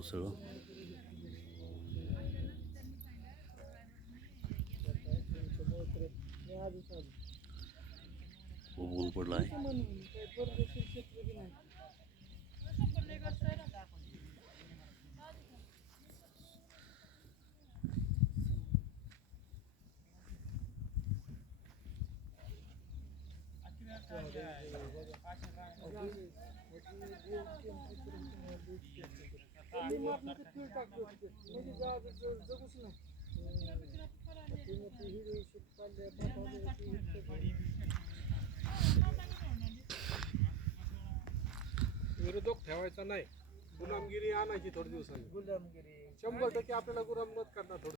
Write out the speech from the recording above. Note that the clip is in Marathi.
कोसळलं. खूप ऊन पडलं आहे. विरोधक ठेवायचा नाही, गुलामगिरी आणायची थोड्या दिवसांनी. गुलामगिरी 100% आपल्याला गुलाम मत करणार थोडं